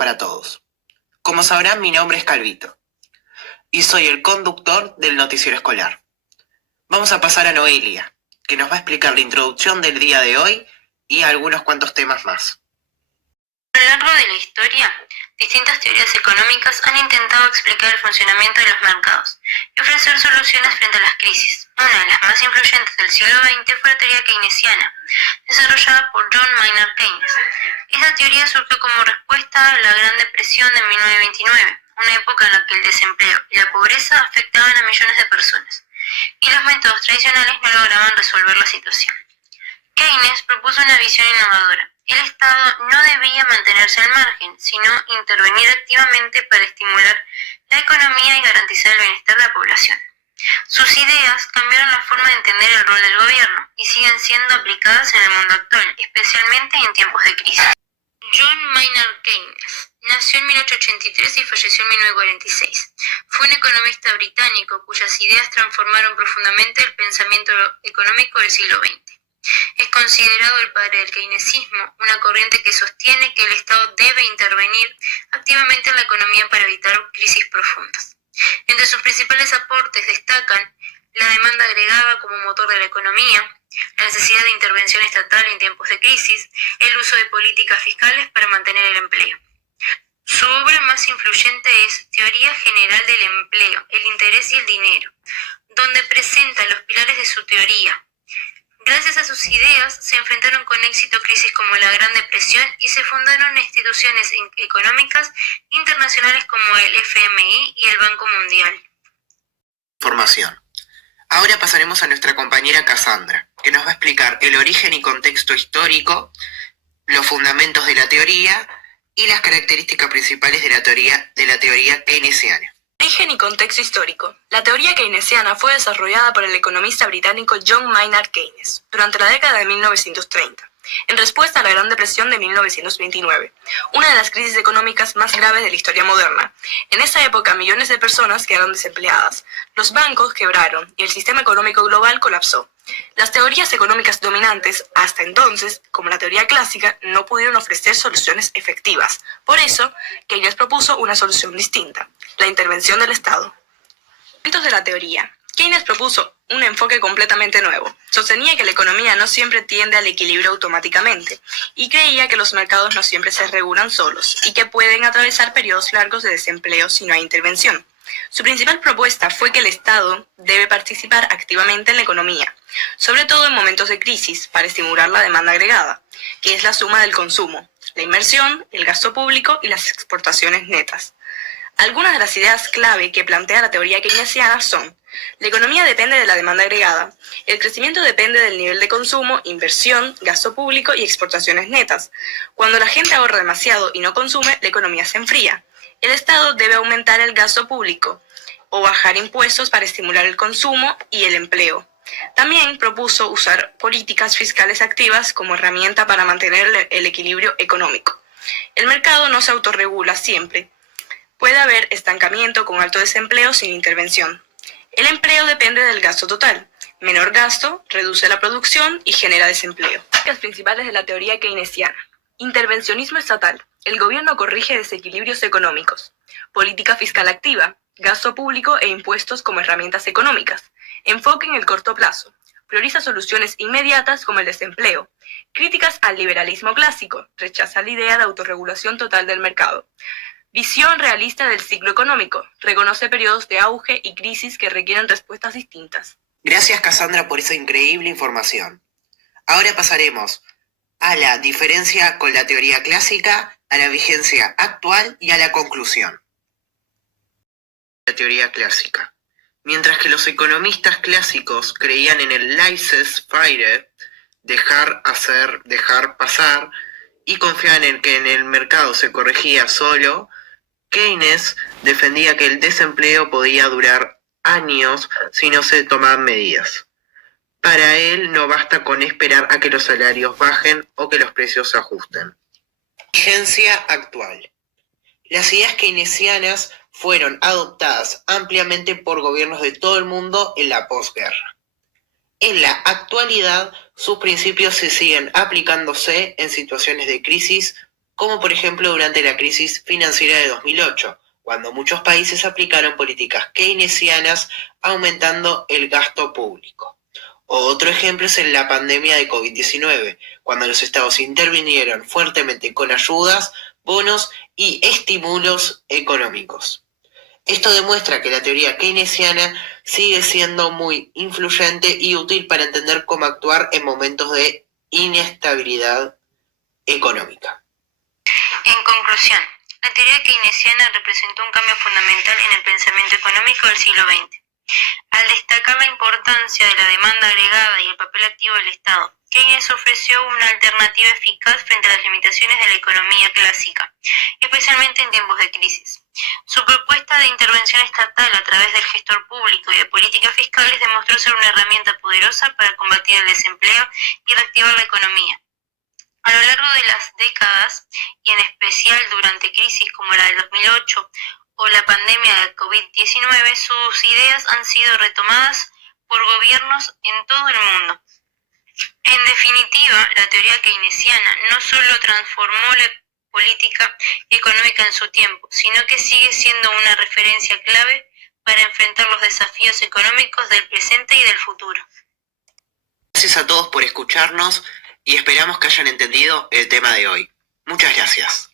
para todos. Como sabrán, mi nombre es Calvito y soy el conductor del noticiero escolar. Vamos a pasar a Noelia, que nos va a explicar la introducción del día de hoy y algunos cuantos temas más. A lo largo de la historia, distintas teorías económicas han intentado explicar el funcionamiento de los mercados y ofrecer soluciones frente a las crisis. Una de las más influyentes del siglo XX fue la teoría keynesiana, desarrollada por John Maynard Keynes. Esta teoría surgió como respuesta a la Gran Depresión de 1929, una época en la que el desempleo y la pobreza afectaban a millones de personas, y los métodos tradicionales no lograban resolver la situación. Keynes propuso una visión innovadora. El Estado no debía mantenerse al margen, sino intervenir activamente para estimular la economía y garantizar el bienestar de la población. Sus ideas cambiaron la forma de entender el rol del gobierno y siguen siendo aplicadas en el mundo actual, especialmente en tiempos de crisis. John Maynard Keynes nació en 1883 y falleció en 1946. Fue un economista británico cuyas ideas transformaron profundamente el pensamiento económico del siglo XX. Es considerado el padre del keynesismo, una corriente que sostiene que el Estado debe intervenir activamente en la economía para evitar crisis profundas. Entre sus principales aportes destacan la demanda agregada como motor de la economía, la necesidad de intervención estatal en tiempos de crisis, el uso de políticas fiscales para mantener el empleo. Su obra más influyente es Teoría General del Empleo, el Interés y el Dinero, donde presenta los pilares de su teoría. Gracias a sus ideas se enfrentaron con éxito crisis como la Gran Depresión y se fundaron instituciones económicas internacionales como el FMI y el Banco Mundial. Información. Ahora pasaremos a nuestra compañera Cassandra, que nos va a explicar el origen y contexto histórico, los fundamentos de la teoría y las características principales de la teoría keynesiana. Origen y contexto histórico. La teoría keynesiana fue desarrollada por el economista británico John Maynard Keynes durante la década de 1930, en respuesta a la Gran Depresión de 1929, una de las crisis económicas más graves de la historia moderna. En esa época, millones de personas quedaron desempleadas, los bancos quebraron y el sistema económico global colapsó. Las teorías económicas dominantes, hasta entonces, como la teoría clásica, no pudieron ofrecer soluciones efectivas. Por eso, Keynes propuso una solución distinta: la intervención del Estado. Dentro de la teoría, Keynes propuso un enfoque completamente nuevo. Sostenía que la economía no siempre tiende al equilibrio automáticamente y creía que los mercados no siempre se regulan solos y que pueden atravesar periodos largos de desempleo si no hay intervención. Su principal propuesta fue que el Estado debe participar activamente en la economía, sobre todo en momentos de crisis, para estimular la demanda agregada, que es la suma del consumo, la inversión, el gasto público y las exportaciones netas. Algunas de las ideas clave que plantea la teoría keynesiana son: la economía depende de la demanda agregada, el crecimiento depende del nivel de consumo, inversión, gasto público y exportaciones netas. Cuando la gente ahorra demasiado y no consume, la economía se enfría. El Estado debe aumentar el gasto público o bajar impuestos para estimular el consumo y el empleo. También propuso usar políticas fiscales activas como herramienta para mantener el equilibrio económico. El mercado no se autorregula siempre. Puede haber estancamiento con alto desempleo sin intervención. El empleo depende del gasto total. Menor gasto reduce la producción y genera desempleo. Las principales de la teoría keynesiana. Intervencionismo estatal. El gobierno corrige desequilibrios económicos. Política fiscal activa. Gasto público e impuestos como herramientas económicas. Enfoque en el corto plazo. Prioriza soluciones inmediatas como el desempleo. Críticas al liberalismo clásico. Rechaza la idea de autorregulación total del mercado. Visión realista del ciclo económico. Reconoce periodos de auge y crisis que requieren respuestas distintas. Gracias, Cassandra, por esa increíble información. Ahora pasaremos a la diferencia con la teoría clásica, a la vigencia actual y a la conclusión. La teoría clásica. Mientras que los economistas clásicos creían en el laissez-faire, dejar hacer, dejar pasar, y confiaban en que en el mercado se corregía solo, Keynes defendía que el desempleo podía durar años si no se tomaban medidas. Para él no basta con esperar a que los salarios bajen o que los precios se ajusten. Vigencia actual. Las ideas keynesianas fueron adoptadas ampliamente por gobiernos de todo el mundo en la posguerra. En la actualidad, sus principios se siguen aplicándose en situaciones de crisis como por ejemplo durante la crisis financiera de 2008, cuando muchos países aplicaron políticas keynesianas aumentando el gasto público. Otro ejemplo es en la pandemia de COVID-19, cuando los estados intervinieron fuertemente con ayudas, bonos y estímulos económicos. Esto demuestra que la teoría keynesiana sigue siendo muy influyente y útil para entender cómo actuar en momentos de inestabilidad económica. En conclusión, la teoría keynesiana representó un cambio fundamental en el pensamiento económico del siglo XX. Al destacar la importancia de la demanda agregada y el papel activo del Estado, Keynes ofreció una alternativa eficaz frente a las limitaciones de la economía clásica, especialmente en tiempos de crisis. Su propuesta de intervención estatal a través del gestor público y de políticas fiscales demostró ser una herramienta poderosa para combatir el desempleo y reactivar la economía. A lo largo de las décadas, y en especial durante crisis como la del 2008 o la pandemia de COVID-19, sus ideas han sido retomadas por gobiernos en todo el mundo. En definitiva, la teoría keynesiana no solo transformó la política económica en su tiempo, sino que sigue siendo una referencia clave para enfrentar los desafíos económicos del presente y del futuro. Gracias a todos por escucharnos y esperamos que hayan entendido el tema de hoy. Muchas gracias.